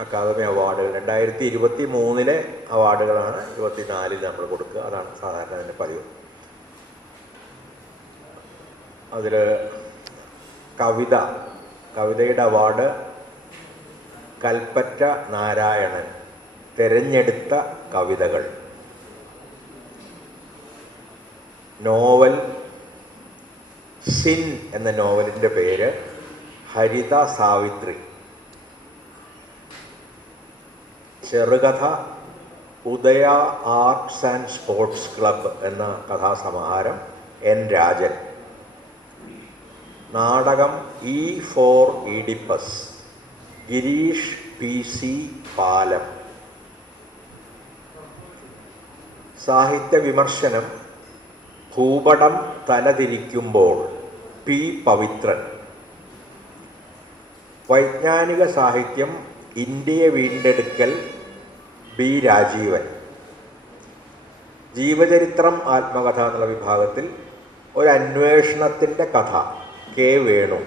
Academy അവാർഡുകൾ. രണ്ടായിരത്തി ഇരുപത്തി മൂന്നിലെ അവാർഡുകളാണ് ഇരുപത്തി നാലിൽ നമ്മൾ കൊടുക്കുക. അതാണ് സാധാരണ അതിന്റെ പതിവ്. അതിൽ കവിത. കവിതയുടെ അവാർഡ് കൽപ്പറ്റ നാരായണൻ തിരഞ്ഞെടുത്ത കവിതകൾ. നോവൽ സിൻ എന്ന നോവലിന്റെ പേര് ഹരിത സാവിത്രി. ചെറുകഥ Udaya arts and sports club എന്ന കഥാസമാഹാരം എൻ രാജൻ. നാടകം E for Oedipus. Gireesh P C Palam. സാഹിത്യ വിമർശനം ഭൂപടം തലതിരിക്കുമ്പോൾ പി പവിത്രൻ. വൈജ്ഞാനിക സാഹിത്യം ഇന്ത്യയെ വീണ്ടെടുക്കൽ ബി രാജീവൻ. ജീവചരിത്രം ആത്മകഥ എന്നുള്ള വിഭാഗത്തിൽ ഒരു അന്വേഷണത്തിന്റെ കഥ കെ വേണു.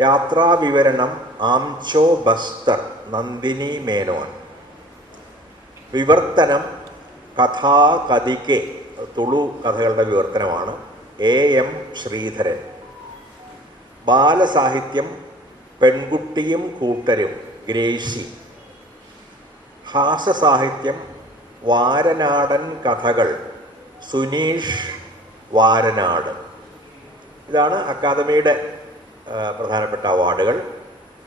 യാത്രാവിവരണം ആംചോ ബസ്തർ നന്ദിനി മേനോൻ. വിവർത്തനം കഥാകഥിക്കെ തുളു കഥകളുടെ വിവർത്തനമാണ് എ എം ശ്രീധരൻ. ബാലസാഹിത്യം പെൺകുട്ടിയും കൂട്ടരും ഗ്രേസി. ഹാസ്യസാഹിത്യം വാരനാടൻ കഥകൾ സുനീഷ് വാരനാട്. ഇതാണ് അക്കാദമിയുടെ പ്രധാനപ്പെട്ട അവാർഡുകൾ.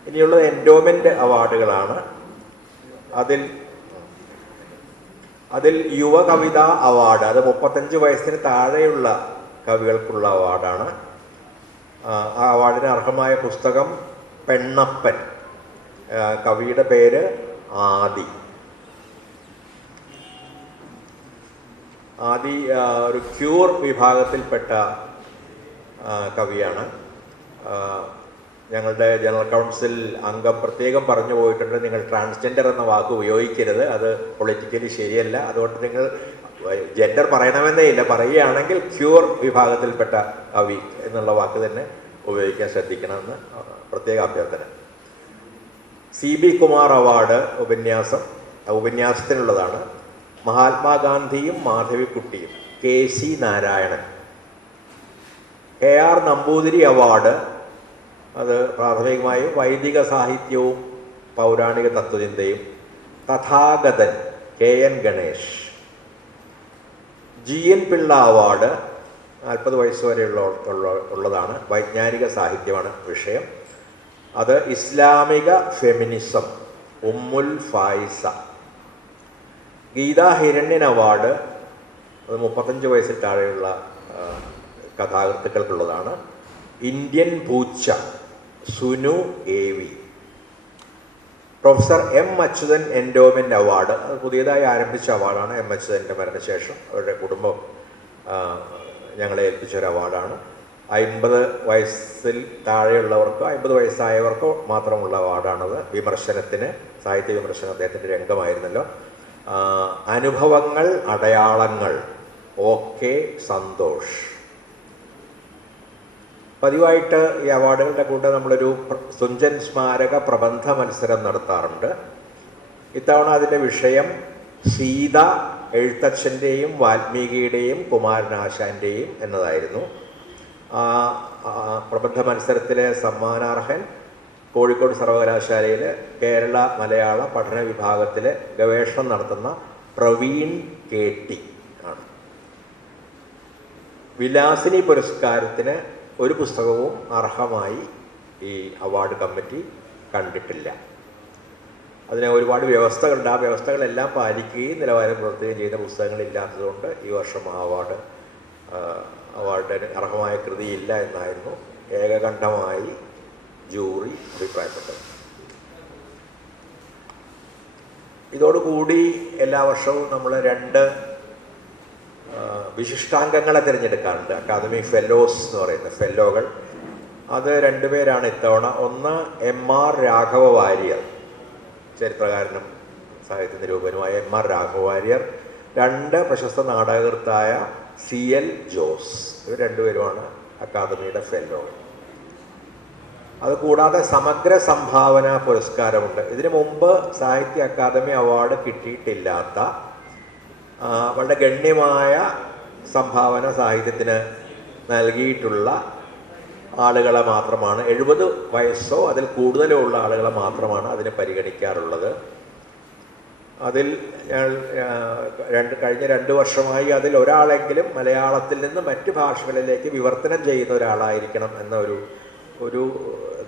ഇനിയുള്ളത് എൻഡോമെന്റ് അവാർഡുകളാണ്. അതിൽ അതിൽ യുവകവിതാ അവാർഡ് അത് മുപ്പത്തഞ്ച് വയസ്സിന് താഴെയുള്ള കവികൾക്കുള്ള അവാർഡാണ്. ആ അവാർഡിന് അർഹമായ പുസ്തകം പെണ്ണപ്പൻ. കവിയുടെ പേര് ആദി. ആദി ഒരു ക്യൂർ വിഭാഗത്തിൽപ്പെട്ട കവിയാണ്. ഞങ്ങളുടെ ജനറൽ കൗൺസിൽ അംഗം പ്രത്യേകം പറഞ്ഞു പോയിട്ടുണ്ട്. നിങ്ങൾ ട്രാൻസ്ജെൻഡർ എന്ന വാക്ക് ഉപയോഗിക്കരുത്. അത് പൊളിറ്റിക്കലി ശരിയല്ല. അതുകൊണ്ട് നിങ്ങൾ ജെൻഡർ പറയണമെന്നേ ഇല്ല. പറയുകയാണെങ്കിൽ ക്യൂർ വിഭാഗത്തിൽപ്പെട്ട കവി എന്നുള്ള വാക്ക് തന്നെ ഉപയോഗിക്കാൻ ശ്രദ്ധിക്കണമെന്ന് പ്രത്യേക അഭ്യർത്ഥന. സി ബി കുമാർ അവാർഡ് ഉപന്യാസം ഉപന്യാസത്തിനുള്ളതാണ്. മഹാത്മാഗാന്ധിയും മാധവിക്കുട്ടിയും K C Narayanan. K R Namboothiri award അത് പ്രാഥമികമായി വൈദിക സാഹിത്യവും പൗരാണിക തത്വചിന്തയും. Tathagathan K N Ganesh. G N Pillai award നാൽപ്പത് വയസ്സ് വരെയുള്ള ഉള്ള- ഉള്ളതാണ്. വൈജ്ഞാനിക സാഹിത്യമാണ് വിഷയം. അത് ഇസ്ലാമിക ഫെമിനിസം ഉമ്മുൽ ഫായിസ. ഗീതാ ഹിരണ്യൻ അവാർഡ് അത് മുപ്പത്തഞ്ച് വയസ്സിൽ താഴെയുള്ള കഥാകൃത്തുക്കൾക്കുള്ളതാണ്. Indian Poocha Sunu A V. Professor M Achuthan endowment award അത് പുതിയതായി ആരംഭിച്ച അവാർഡാണ് എം അച്യുതന്റെ മരണശേഷം. അവരുടെ കുടുംബം ഞങ്ങളെ ഏൽപ്പിച്ച ഒരു അവാർഡാണ്. അൻപത് വയസ്സിൽ താഴെയുള്ളവർക്കോ അൻപത് വയസ്സായവർക്കോ മാത്രമുള്ള അവാർഡാണത്. വിമർശനത്തിന് സാഹിത്യ വിമർശനം അദ്ദേഹത്തിന്റെ രംഗമായിരുന്നല്ലോ. അനുഭവങ്ങൾ അടയാളങ്ങൾ. ഓക്കെ സന്തോഷ്. പതിവായിട്ട് ഈ അവാർഡുകളുടെ കൂടെ നമ്മളൊരു സുഞ്ചൻ സ്മാരക പ്രബന്ധ മത്സരം നടത്താറുണ്ട്. ഇത്തവണ അതിന്റെ വിഷയം സീത എഴുത്തച്ഛന്റെയും വാൽമീകിയുടെയും കുമാരനാശാന്റെയും എന്നതായിരുന്നു. ആ പ്രബന്ധ മത്സരത്തിലെ സമ്മാനാർഹൻ കോഴിക്കോട് സർവകലാശാലയിൽ കേരള മലയാള പഠന വിഭാഗത്തിൽ ഗവേഷണം നടത്തുന്ന പ്രവീൺ കെ ടി ആണ്. വിലാസിനി പുരസ്കാരത്തിന് ഒരു പുസ്തകവും അർഹമായി ഈ അവാർഡ് കമ്മിറ്റി കണ്ടിട്ടില്ല. അതിന് ഒരുപാട് വ്യവസ്ഥകളുണ്ട്. ആ വ്യവസ്ഥകളെല്ലാം പാലിക്കുകയും നിലവാരം പുലർത്തുകയും ചെയ്യുന്ന പുസ്തകങ്ങളില്ലാത്തതുകൊണ്ട് ഈ വർഷം ആ അവാർഡ് അവാർഡിന് അർഹമായ കൃതിയില്ല എന്നായിരുന്നു. ഏകകണ്ഠമായി ജൂറി അഭിപ്രായപ്പെട്ടത്. ഇതോടുകൂടി എല്ലാ വർഷവും നമ്മൾ രണ്ട് വിശിഷ്ടാംഗങ്ങളെ തിരഞ്ഞെടുക്കാറുണ്ട്. അക്കാദമി ഫെല്ലോസ് എന്ന് പറയുന്ന ഫെല്ലോകൾ അത് രണ്ടുപേരാണ് ഇത്തവണ. ഒന്ന് എം ആർ രാഘവ വാര്യർ ചരിത്രകാരനും സാഹിത്യ നിരൂപനുമായ എം ആർ രാഘവ വാര്യർ രണ്ട് പ്രശസ്ത നാടകകൃത്തായ സി എൽ ജോസ്. ഇവർ രണ്ടുപേരുമാണ് അക്കാദമിയുടെ ഫെല്ലോകൾ അതുകൂടാതെ സമഗ്ര സംഭാവന പുരസ്കാരമുണ്ട്. ഇതിനു മുമ്പ് സാഹിത്യ അക്കാദമി അവാർഡ് കിട്ടിയിട്ടില്ലാത്ത വളരെ ഗണ്യമായ സംഭാവന സാഹിത്യത്തിന് നൽകിയിട്ടുള്ള ആളുകളെ മാത്രമാണ്. എഴുപത് വയസ്സോ അതിൽ കൂടുതലോ ഉള്ള ആളുകളെ മാത്രമാണ് അതിനെ പരിഗണിക്കാറുള്ളത്. അതിൽ ഞാൻ രണ്ട് കഴിഞ്ഞ രണ്ട് വർഷമായി അതിൽ ഒരാളെങ്കിലും മലയാളത്തിൽ നിന്ന് മറ്റ് ഭാഷകളിലേക്ക് വിവർത്തനം ചെയ്യുന്ന ഒരാളായിരിക്കണം എന്ന ഒരു ഒരു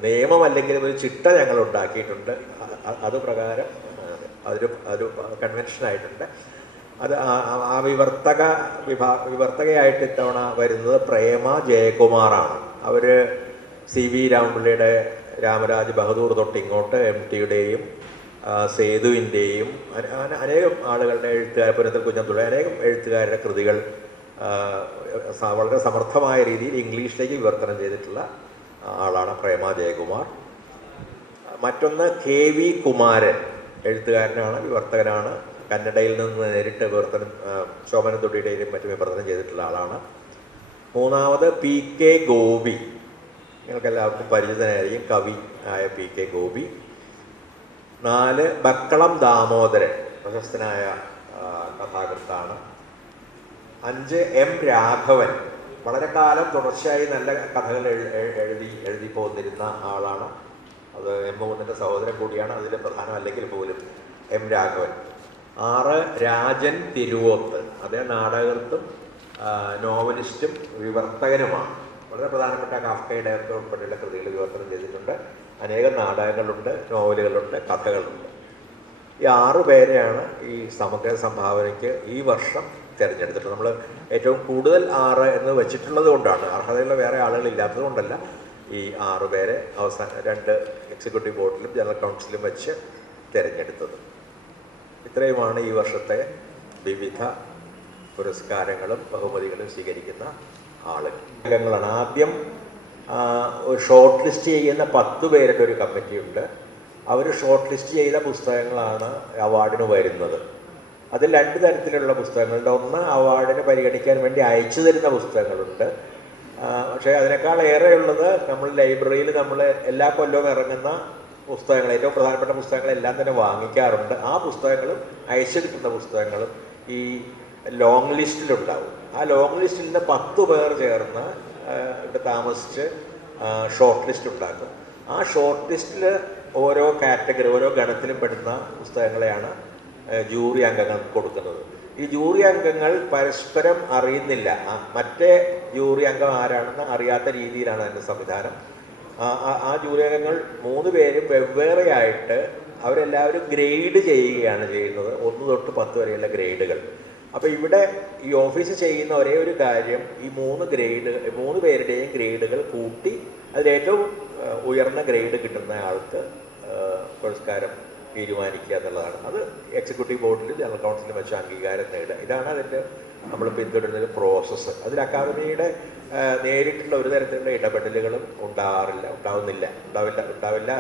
നിയമം അല്ലെങ്കിൽ ഒരു ചിട്ട ഞങ്ങൾ ഉണ്ടാക്കിയിട്ടുണ്ട്. അത് പ്രകാരം അതൊരു അതൊരു കൺവെൻഷനായിട്ടുണ്ട് അത് ആ വിവർത്തക വിഭാ വിവർത്തകയായിട്ട് ഇത്തവണ വരുന്നത് പ്രേമ ജയകുമാറാണ്. അവർ സി വി രാമപിള്ളിയുടെ രാമരാജ് ബഹദൂർ തൊട്ട് ഇങ്ങോട്ട് എം ടിയുടെയും സേതുവിന്റെയും അനേകം ആളുകളുടെ എഴുത്തുകാർ പുനത്തിൽ കുഞ്ഞന്തുള്ള അനേകം എഴുത്തുകാരുടെ കൃതികൾ വളരെ സമർത്ഥമായ രീതിയിൽ ഇംഗ്ലീഷിലേക്ക് വിവർത്തനം ചെയ്തിട്ടുള്ള ആളാണ് പ്രേമ ജയകുമാർ. മറ്റൊന്ന് കെ വി കുമാരൻ എഴുത്തുകാരനാണ് വിവർത്തകനാണ്. കന്നഡയിൽ നിന്ന് നേരിട്ട് വിവർത്തനം ശോഭന തൊടിയുടെയും മറ്റും വിവർത്തനം ചെയ്തിട്ടുള്ള ആളാണ്. മൂന്നാമത് പി കെ ഗോപി. നിങ്ങൾക്കെല്ലാവർക്കും പരിചിതനായിരിക്കും കവി ആയ പി കെ ഗോപി. നാല് ബക്കളം ദാമോദരൻ പ്രശസ്തനായ കഥാകൃത്താണ്. അഞ്ച് എം രാഘവൻ. വളരെ കാലം തുടർച്ചയായി നല്ല കഥകൾ എഴു- എഴു- എഴുതി എഴുതി പോന്നിരുന്ന ആളാണ്. അത് എം മോഹന്റെ സഹോദരൻ കൂടിയാണ്. അതിൽ പ്രധാനമല്ലെങ്കിൽ പോലും എം രാഘവൻ. ആറ് രാജൻ തിരുവോത്ത്. അദ്ദേഹം നാടകത്തും നോവലിസ്റ്റും വിവർത്തകനുമാണ്. വളരെ പ്രധാനപ്പെട്ട കാഫ്കയുടെ ഉൾപ്പെടെയുള്ള കൃതികൾ വിവർത്തനം ചെയ്തിട്ടുണ്ട്. അനേകം നാടകങ്ങളുണ്ട് നോവലുകളുണ്ട് കഥകളുണ്ട്. ഈ ആറ് പേരെയാണ് ഈ സമഗ്ര സംഭാവനയ്ക്ക് ഈ വർഷം തിരഞ്ഞെടുത്തിട്ടുള്ളത്. നമ്മൾ ഏറ്റവും കൂടുതൽ ആറ് എന്ന് വെച്ചിട്ടുള്ളത് കൊണ്ടാണ്. അർഹതയുള്ള വേറെ ആളുകൾ ഇല്ലാത്തത് കൊണ്ടല്ല. ഈ ആറ് പേരെ അവസാന രണ്ട് എക്സിക്യൂട്ടീവ് ബോർഡിലും ജനറൽ കൗൺസിലും വെച്ച് തിരഞ്ഞെടുത്തത്. ഇത്രയുമാണ് ഈ വർഷത്തെ വിവിധ പുരസ്കാരങ്ങളും ബഹുമതികളും സ്വീകരിക്കുന്ന ആളുകൾ. അംഗങ്ങളാണ് ആദ്യം ഒരു ഷോർട്ട് ലിസ്റ്റ് ചെയ്യുന്ന പത്ത് പേരുടെ ഒരു കമ്മിറ്റിയുണ്ട്. അവർ ഷോർട്ട് ലിസ്റ്റ് ചെയ്ത പുസ്തകങ്ങളാണ് അവാർഡിന് വരുന്നത്. അതിൽ രണ്ട് തരത്തിലുള്ള പുസ്തകങ്ങളുണ്ട്. ഒന്ന് അവാർഡിനെ പരിഗണിക്കാൻ വേണ്ടി അയച്ചു തരുന്ന പുസ്തകങ്ങളുണ്ട്. പക്ഷേ അതിനേക്കാൾ ഉള്ളത് നമ്മൾ ലൈബ്രറിയിൽ നമ്മൾ എല്ലാ കൊല്ലവും ഇറങ്ങുന്ന പുസ്തകങ്ങൾ ഏറ്റവും പ്രധാനപ്പെട്ട പുസ്തകങ്ങളെല്ലാം തന്നെ വാങ്ങിക്കാറുണ്ട്. ആ പുസ്തകങ്ങളും അയച്ചെടുക്കുന്ന പുസ്തകങ്ങളും ഈ ലോങ് ലിസ്റ്റിലുണ്ടാവും ആ ലോങ് ലിസ്റ്റിൽ നിന്ന് പത്ത് പേർ ചേർന്ന് ഇവിടെ താമസിച്ച് ഷോർട്ട് ലിസ്റ്റ് ഉണ്ടാക്കും. ആ ഷോർട്ട് ലിസ്റ്റിൽ ഓരോ കാറ്റഗറി ഓരോ ഗണത്തിലും പെടുന്ന പുസ്തകങ്ങളെയാണ് ജൂറി അംഗങ്ങൾക്ക് കൊടുക്കുന്നത്. ഈ ജൂറി അംഗങ്ങൾ പരസ്പരം അറിയുന്നില്ല. മറ്റേ ജൂറി അംഗം ആരാണെന്ന് അറിയാത്ത രീതിയിലാണ് അതിന്റെ സംവിധാനം. ആ- ജൂറി അംഗങ്ങൾ മൂന്ന് പേരും വെവ്വേറെയായിട്ട് അവരെല്ലാവരും ഗ്രേഡ് ചെയ്യുകയാണ് ചെയ്യുന്നത്. ഒന്ന് തൊട്ട് പത്ത് വരെയുള്ള ഗ്രേഡുകൾ. അപ്പോൾ ഇവിടെ ഈ ഓഫീസ് ചെയ്യുന്ന ഒരേ ഒരു കാര്യം ഈ മൂന്ന് ഗ്രേഡ് മൂന്ന് പേരുടെയും ഗ്രേഡുകൾ കൂട്ടി അതിലേറ്റവും ഉയർന്ന ഗ്രേഡ് കിട്ടുന്ന ആൾക്ക് പുരസ്കാരം തീരുമാനിക്കുക എന്നുള്ളതാണ്. അത് എക്സിക്യൂട്ടീവ് ബോർഡിൽ ജനറൽ കൗൺസിലിൽ വെച്ച് അംഗീകാരം നേടുക. ഇതാണ് അതിന്റെ നമ്മൾ പിന്തുടരുന്ന പ്രോസസ്സ് അതിൽ അക്കാദമിയുടെ നേരിട്ടുള്ള ഒരു തരത്തിലുള്ള ഇടപെടലുകളും ഉണ്ടാറില്ല ഉണ്ടാവുന്നില്ല. ഉണ്ടാവില്ല ഉണ്ടാവില്ല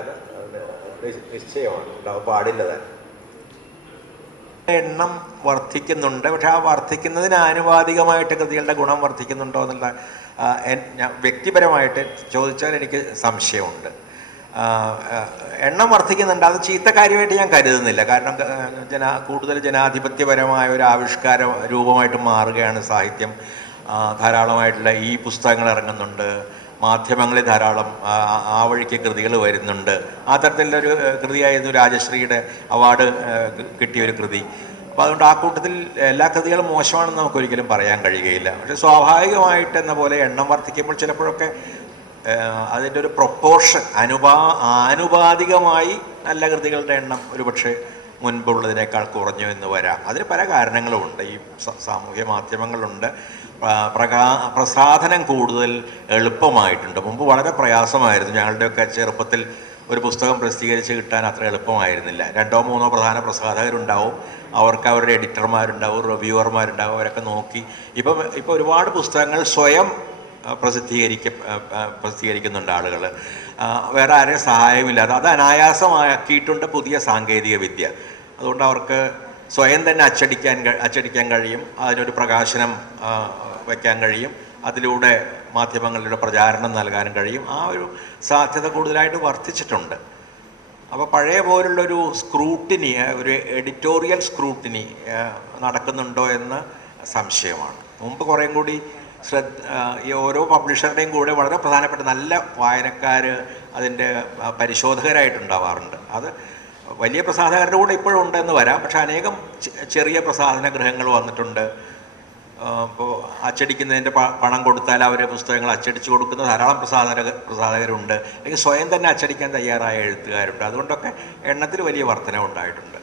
നിശ്ചയമാണ്. ഉണ്ടാവാൻ പാടില്ല തന്നെ എണ്ണം വർദ്ധിക്കുന്നുണ്ട്. പക്ഷെ ആ വർദ്ധിക്കുന്നതിന് ആനുപാതികമായിട്ട് കൃതികളുടെ ഗുണം വർദ്ധിക്കുന്നുണ്ടോ എന്നുള്ള വ്യക്തിപരമായിട്ട് ചോദിച്ചാൽ എനിക്ക് സംശയമുണ്ട്. എണ്ണം വർദ്ധിക്കുന്നുണ്ട്. അത് ചീത്ത കാര്യമായിട്ട് ഞാൻ കരുതുന്നില്ല. കാരണം ജനാ കൂടുതൽ ജനാധിപത്യപരമായ ഒരു ആവിഷ്കാര രൂപമായിട്ട് മാറുകയാണ് സാഹിത്യം. ധാരാളമായിട്ടുള്ള ഈ പുസ്തകങ്ങൾ ഇറങ്ങുന്നുണ്ട്. മാധ്യമങ്ങളിൽ ധാരാളം ആ, വഴിക്ക് കൃതികൾ വരുന്നുണ്ട്. ആ തരത്തിലുള്ളൊരു കൃതിയായിരുന്നു രാജശ്രീയുടെ അവാർഡ് കിട്ടിയ ഒരു കൃതി. അപ്പോൾ അതുകൊണ്ട് ആ കൂട്ടത്തിൽ എല്ലാ കൃതികളും മോശമാണെന്ന് നമുക്കൊരിക്കലും പറയാൻ കഴിയുകയില്ല. പക്ഷെ സ്വാഭാവികമായിട്ട് എന്ന പോലെ എണ്ണം വർദ്ധിക്കുമ്പോൾ ചിലപ്പോഴൊക്കെ അതിന്റെ ഒരു പ്രൊപ്പോർഷൻ അനുപാ ആനുപാതികമായി നല്ല കൃതികളുടെ എണ്ണം ഒരുപക്ഷെ മുൻപുള്ളതിനേക്കാൾ കുറഞ്ഞു എന്ന് വരാം. അതിന് പല കാരണങ്ങളുമുണ്ട് ഈ സാമൂഹ്യ മാധ്യമങ്ങളുണ്ട്. പ്ര- പ്രകാ പ്രസാധനം കൂടുതൽ എളുപ്പമായിട്ടുണ്ട്. മുമ്പ് വളരെ പ്രയാസമായിരുന്നു. ഞങ്ങളുടെയൊക്കെ ചെറുപ്പത്തിൽ ഒരു പുസ്തകം പ്രസിദ്ധീകരിച്ച് കിട്ടാൻ അത്ര എളുപ്പമായിരുന്നില്ല. രണ്ടോ മൂന്നോ പ്രധാന പ്രസാധകരുണ്ടാവും. അവർക്ക് അവരുടെ എഡിറ്റർമാരുണ്ടാവും റിവ്യൂവർമാരുണ്ടാവും അവരൊക്കെ നോക്കി. ഇപ്പം ഇപ്പോൾ ഒരുപാട് പുസ്തകങ്ങൾ സ്വയം പ്രസിദ്ധീകരിക്ക പ്രസിദ്ധീകരിക്കുന്നുണ്ട് ആളുകൾ വേറെ ആരെയും സഹായമില്ലാതെ അത് അനായാസമാക്കിയിട്ടുണ്ട് പുതിയ സാങ്കേതിക വിദ്യ. അതുകൊണ്ട് അവർക്ക് സ്വയം തന്നെ അച്ചടിക്കാൻ അച്ചടിക്കാൻ കഴിയും അതിനൊരു പ്രകാശനം വയ്ക്കാൻ കഴിയും അതിലൂടെ മാധ്യമങ്ങളിലൂടെ പ്രചാരണം നൽകാനും കഴിയും. ആ ഒരു സാധ്യത കൂടുതലായിട്ട് വർദ്ധിച്ചിട്ടുണ്ട്. അപ്പോൾ പഴയ പോലുള്ളൊരു സ്ക്രൂട്ടിനി ഒരു എഡിറ്റോറിയൽ സ്ക്രൂട്ടിനി നടക്കുന്നുണ്ടോ എന്ന് സംശയമാണ്. മുമ്പ് കുറേം കൂടി ശ്രദ്ധ ഈ ഓരോ പബ്ലിഷറുടെയും കൂടെ വളരെ പ്രധാനപ്പെട്ട നല്ല വായനക്കാർ അതിന്റെ പരിശോധകരായിട്ടുണ്ടാവാറുണ്ട്. അത് വലിയ പ്രസാധകരുടെ കൂടെ ഇപ്പോഴും ഉണ്ടെന്ന് വരാം. പക്ഷേ അനേകം ചെറിയ പ്രസാധന ഗ്രഹങ്ങൾ വന്നിട്ടുണ്ട്. ഇപ്പോൾ അച്ചടിക്കുന്നതിന്റെ പണം കൊടുത്താൽ അവർ പുസ്തകങ്ങൾ അച്ചടിച്ച് കൊടുക്കുന്ന ധാരാളം പ്രസാധന പ്രസാധകരുണ്ട്. അല്ലെങ്കിൽ സ്വയം തന്നെ അച്ചടിക്കാൻ തയ്യാറായ എഴുത്തുകാരുണ്ട്. അതുകൊണ്ടൊക്കെ എണ്ണത്തിൽ വലിയ വർധന ഉണ്ടായിട്ടുണ്ട്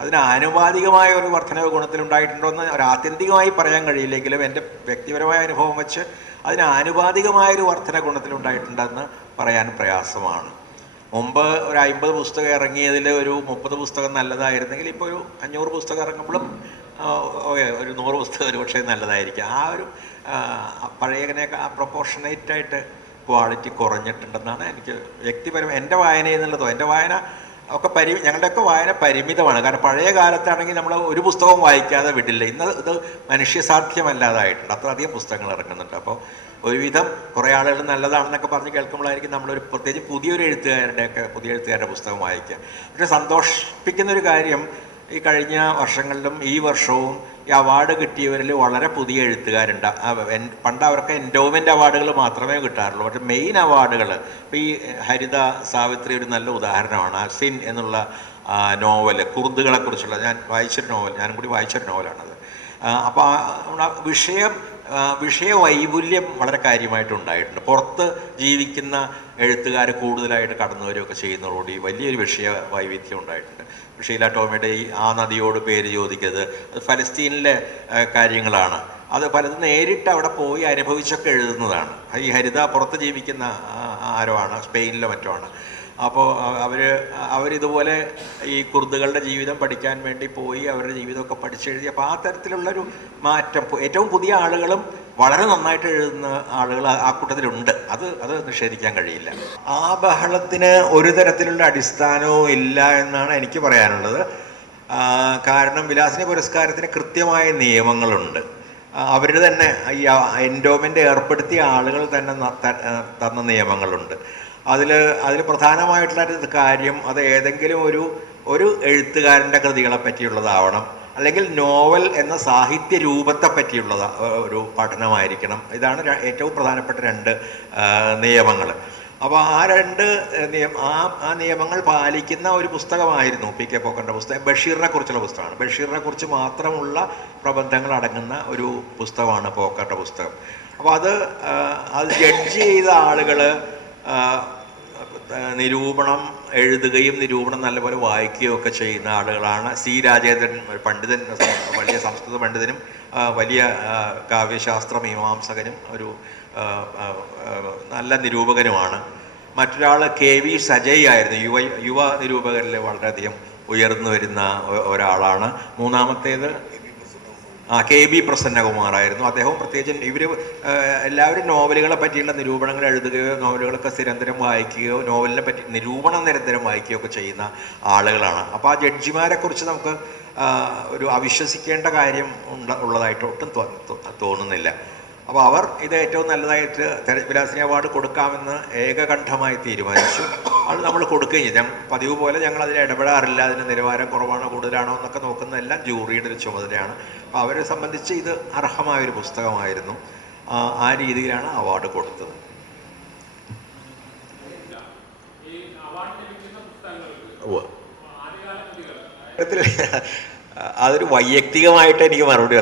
അതിന് ആനുപാതികമായ ഒരു വർധനവ് ഗുണത്തിലുണ്ടായിട്ടുണ്ടോ എന്ന് ഒരു ആത്യന്തികമായി പറയാൻ കഴിയില്ലെങ്കിലും എന്റെ വ്യക്തിപരമായ അനുഭവം വെച്ച് അതിന് ആനുപാതികമായൊരു വർധന ഗുണത്തിലുണ്ടായിട്ടുണ്ടെന്ന് പറയാൻ പ്രയാസമാണ്. മുമ്പ് ഒരു അമ്പത് പുസ്തകം ഇറങ്ങിയതിൽ ഒരു മുപ്പത് പുസ്തകം നല്ലതായിരുന്നെങ്കിൽ ഇപ്പോൾ ഒരു അഞ്ഞൂറ് പുസ്തകം ഇറങ്ങുമ്പോഴും ഒരു നൂറ് പുസ്തകം ഒരു പക്ഷേ നല്ലതായിരിക്കും. ആ ഒരു പഴയതിനെ പ്രൊപ്പോർഷനേറ്റ് ആയിട്ട് ക്വാളിറ്റി കുറഞ്ഞിട്ടുണ്ടെന്നാണ് എനിക്ക് വ്യക്തിപരം എന്റെ വായന എന്നുള്ളതോ എന്റെ വായന ഒക്കെ പരി ഞങ്ങളുടെയൊക്കെ വായന പരിമിതമാണ്. കാരണം പഴയ കാലത്താണെങ്കിൽ നമ്മൾ ഒരു പുസ്തകവും വായിക്കാതെ വിടില്ല. ഇന്ന് ഇത് മനുഷ്യസാധ്യമല്ലാതായിട്ടുണ്ട്. അത്രയധികം പുസ്തകങ്ങൾ ഇറങ്ങുന്നുണ്ട്. അപ്പോൾ ഒരുവിധം കുറേ ആളുകൾ നല്ലതാണെന്നൊക്കെ പറഞ്ഞ് കേൾക്കുമ്പോഴായിരിക്കും നമ്മളൊരു പ്രത്യേകിച്ച് പുതിയൊരു എഴുത്തുകാരുടെയൊക്കെ പുതിയ എഴുത്തുകാരുടെ പുസ്തകം വായിക്കുക. പക്ഷേ സന്തോഷിപ്പിക്കുന്നൊരു കാര്യം ഈ കഴിഞ്ഞ വർഷങ്ങളിലും ഈ വർഷവും ഈ അവാർഡ് കിട്ടിയവരിൽ വളരെ പുതിയ എഴുത്തുകാരുണ്ട്. പണ്ട് അവർക്ക് എൻഡോമെന്റ് അവാർഡുകൾ മാത്രമേ കിട്ടാറുള്ളൂ. പക്ഷേ മെയിൻ അവാർഡുകൾ ഇപ്പോൾ ഈ ഹരിത സാവിത്രി ഒരു നല്ല ഉദാഹരണമാണ്. അസിൻ എന്നുള്ള നോവൽ കുർദുകളെക്കുറിച്ചുള്ള ഞാൻ വായിച്ചൊരു നോവൽ ഞാനും കൂടി വായിച്ചൊരു നോവലാണത്. അപ്പോൾ ആ വിഷയം വിഷയ വൈപുല്യം വളരെ കാര്യമായിട്ടുണ്ടായിട്ടുണ്ട്. പുറത്ത് ജീവിക്കുന്ന എഴുത്തുകാർ കൂടുതലായിട്ട് കടന്നു വരികയൊക്കെ ചെയ്യുന്നതോടുകൂടി വലിയൊരു വിഷയ വൈവിധ്യം ഉണ്ടായിട്ടുണ്ട്. ഷീല ടോമിയുടെ ഈ ആ നദിയോട് പേര് ചോദിക്കരുത് അത് ഫലസ്തീനിലെ കാര്യങ്ങളാണ്. അത് പലതും നേരിട്ട് അവിടെ പോയി അനുഭവിച്ചൊക്കെ എഴുതുന്നതാണ്. ഈ ഹരിത പുറത്ത് ജീവിക്കുന്ന ആരോ ആണ് സ്പെയിനിലെ മറ്റോ ആണ്. അപ്പോൾ അവർ അവരിതുപോലെ ഈ കുർദുകളുടെ ജീവിതം പഠിക്കാൻ വേണ്ടി പോയി അവരുടെ ജീവിതമൊക്കെ പഠിച്ചെഴുതി അപ്പോൾ ആ തരത്തിലുള്ളൊരു മാറ്റം ഏറ്റവും പുതിയ ആളുകളും വളരെ നന്നായിട്ട് എഴുതുന്ന ആളുകൾ ആ- കൂട്ടത്തിലുണ്ട്. അത് അത് നിഷേധിക്കാൻ കഴിയില്ല. ആ ബഹളത്തിന് ഒരു തരത്തിലുള്ള അടിസ്ഥാനവും ഇല്ല എന്നാണ് എനിക്ക് പറയാനുള്ളത്. കാരണം വിലാസിനി പുരസ്കാരത്തിന് കൃത്യമായ നിയമങ്ങളുണ്ട്. അവർ തന്നെ ഈ എൻഡോമെന്റ് ഏർപ്പെടുത്തിയ ആളുകൾ തന്നെ തന്ന നിയമങ്ങളുണ്ട്. അതിൽ അതിൽ പ്രധാനമായിട്ടുള്ള കാര്യം അത് ഏതെങ്കിലും ഒരു ഒരു എഴുത്തുകാരന്റെ കൃതികളെ പറ്റിയുള്ളതാവണം. അല്ലെങ്കിൽ നോവൽ എന്ന സാഹിത്യ രൂപത്തെ പറ്റിയുള്ളത് ഒരു പഠനമായിരിക്കണം. ഇതാണ് ഏറ്റവും പ്രധാനപ്പെട്ട രണ്ട് നിയമങ്ങൾ അപ്പോൾ ആ രണ്ട് നിയമ ആ ആ നിയമങ്ങൾ പാലിക്കുന്ന ഒരു പുസ്തകമായിരുന്നു പി കെ പോക്കറിന്റെ പുസ്തകം. ബഷീറിനെ കുറിച്ചുള്ള പുസ്തകമാണ്. ബഷീറിനെ കുറിച്ച് മാത്രമുള്ള പ്രബന്ധങ്ങൾ അടങ്ങുന്ന ഒരു പുസ്തകമാണ് പോക്കറിന്റെ പുസ്തകം. അപ്പോൾ അത് അത് ജഡ്ജ് ചെയ്ത ആളുകൾ നിരൂപണം എഴുതുകയും നിരൂപണം നല്ലപോലെ വായിക്കുകയും ഒക്കെ ചെയ്യുന്ന ആളുകളാണ് സി രാജേന്ദ്രൻ പണ്ഡിതൻ വലിയ സംസ്കൃത പണ്ഡിതനും വലിയ കാവ്യശാസ്ത്ര മീമാംസകനും ഒരു നല്ല നിരൂപകനുമാണ്. മറ്റൊരാൾ കെ വി സജയ് ആയിരുന്നു. യുവ യുവ നിരൂപകരിൽ വളരെയധികം ഉയർന്നു വരുന്ന ഒരാളാണ്. മൂന്നാമത്തേത് ആ കെ ബി പ്രസന്നകുമാറായിരുന്നു. അദ്ദേഹവും പ്രത്യേകിച്ച് ഇവർ എല്ലാവരും നോവലുകളെ പറ്റിയുള്ള നിരൂപണങ്ങൾ എഴുതുകയോ നോവലുകളൊക്കെ നിരന്തരം വായിക്കുകയോ നോവലിനെ പറ്റി നിരൂപണം നിരന്തരം വായിക്കുകയോ ഒക്കെ ചെയ്യുന്ന ആളുകളാണ്. അപ്പോൾ ആ ജഡ്ജിമാരെക്കുറിച്ച് നമുക്ക് ഒരു അവിശ്വസിക്കേണ്ട കാര്യം ഉണ്ട ഉള്ളതായിട്ട് ഒട്ടും തോന്നുന്നില്ല. അപ്പോൾ അവർ ഇത് ഏറ്റവും നല്ലതായിട്ട് വിലാസിനി അവാർഡ് കൊടുക്കാമെന്ന് ഏകകണ്ഠമായി തീരുമാനിച്ചു. അത് നമ്മൾ കൊടുക്കുകയും ചെയ്യും. പതിവ് പോലെ ഞങ്ങൾ അതിൽ ഇടപെടാറില്ല. അതിന് നിലവാരം കുറവാണോ കൂടുതലാണോ എന്നൊക്കെ നോക്കുന്നതെല്ലാം ജൂറിയുടെ ഒരു ചുമതലയാണ്. അപ്പോൾ അവരെ സംബന്ധിച്ച് ഇത് അർഹമായൊരു പുസ്തകമായിരുന്നു. ആ, രീതിയിലാണ് അവാർഡ് കൊടുത്തത്. അതൊരു വൈയക്തികമായിട്ട് എനിക്ക് മറുപടി